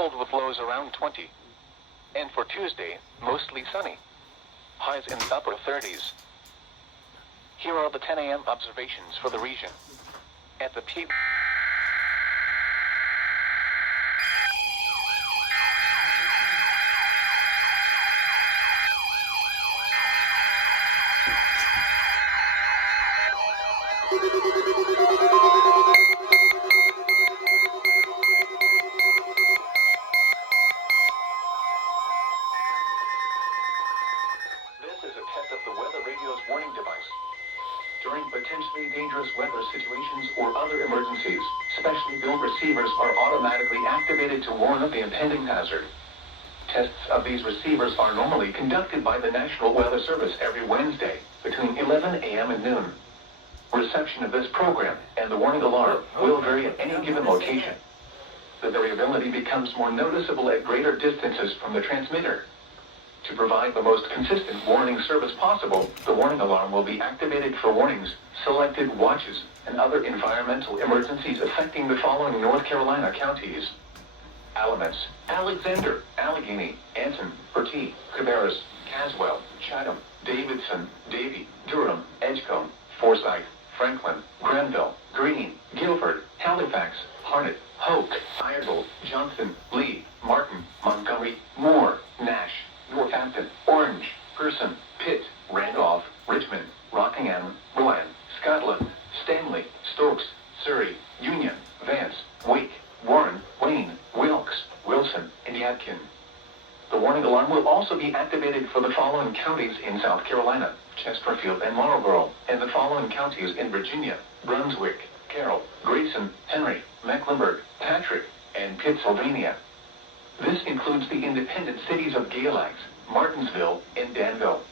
cold with lows around 20. And for Tuesday, mostly sunny. Highs in the upper 30s. Here are the 10 a.m. observations for the region. At the peak... This is a test of the weather radio's warning device. During potentially dangerous weather situations or other emergencies, specially built receivers are automatically activated to warn of the impending hazard. Tests of these receivers are normally conducted by the National Weather Service every Wednesday between 11 a.m. and noon. Reception of this program and the warning alarm will vary at any given location. The variability becomes more noticeable at greater distances from the transmitter. To provide the most consistent warning service possible, the warning alarm will be activated for warnings, selected watches, and other environmental emergencies affecting the following North Carolina counties: Alamance, Alexander, Allegheny, Anson, Bertie, Cabarrus, Caswell, Chatham, Davidson, Davie, Durham, Edgecombe, Forsyth, Franklin, Grenville, Greene, Guilford, Halifax, Harnett, Hoke, Iredell, Johnson, Lee, Martin, Montgomery, Moore, Nash, Northampton, Orange, Person, Pitt, Randolph, Richmond, Rockingham, Rowan, Scotland, Stanley, Stokes, Surrey, Union, Vance, Wake, Warren, Wayne, Wilkes, Wilson, and Yadkin. The warning alarm will also be activated for the following counties in South Carolina: Chesterfield and Marlborough, and the following counties in Virginia: Brunswick, Carroll, Grayson, Henry, Mecklenburg, Patrick, and Pittsylvania. This includes the independent cities of Galax, Martinsville, and Danville.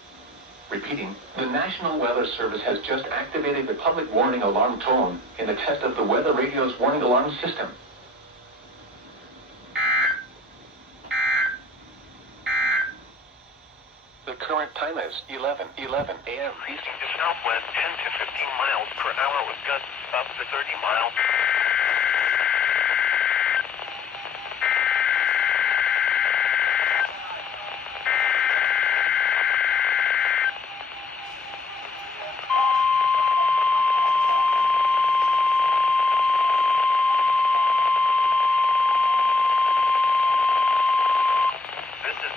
Repeating, the National Weather Service has just activated the public warning alarm tone in the test of the weather radio's warning alarm system. The current time is 11:11 a.m. Increasing to southwest 10 to 15 miles per hour with gusts up to 30 miles.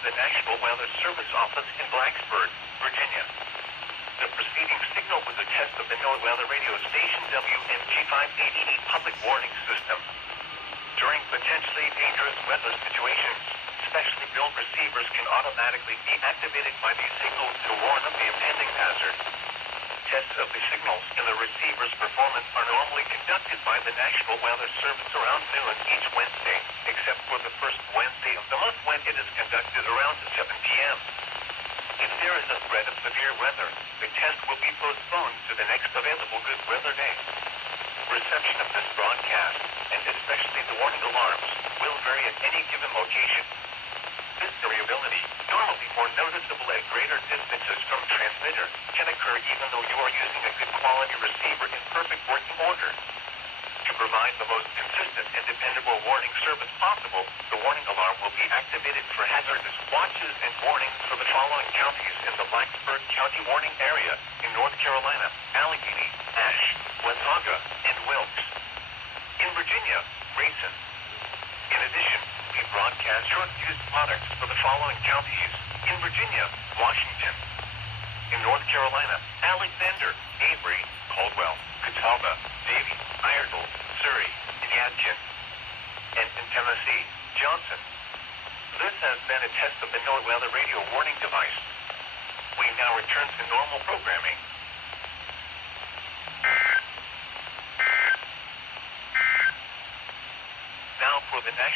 The National Weather Service office in Blacksburg, Virginia. The preceding signal was a test of the NOAA weather radio station WMG 588 public warning system. During potentially dangerous weather situations, specially built receivers can automatically be activated by these signals to warn of the impending hazard. Tests of the signals and the receiver's performance are normally conducted by the National Weather Service around noon each Wednesday, except for the first Wednesday of the month when it is conducted around 7 p.m. If there is a threat of severe weather, the test will be postponed to the next available good weather day. Reception of this broadcast, and especially the warning alarms, will vary at any given location. This variability, normally more noticeable at greater distances from transmitter, can occur even though you are using a good quality receiver in perfect working order. To provide the most consistent and dependable warning service possible, the warning alarm will be activated for hazardous watches and warnings for the following counties in the Blacksburg County warning area in North Carolina: Allegheny, Ashe, Watauga, and Wilkes. In Virginia, Grayson. In addition, we broadcast short-fused products for the following counties: in Virginia, Washington. In North Carolina, Alexander, Avery, Caldwell, Catawba, Davie, Iredell, Surrey, and Yadkin. And in Tennessee, Johnson. This has been a test of the NOAA weather radio warning device. We now return to normal programming. Now for the national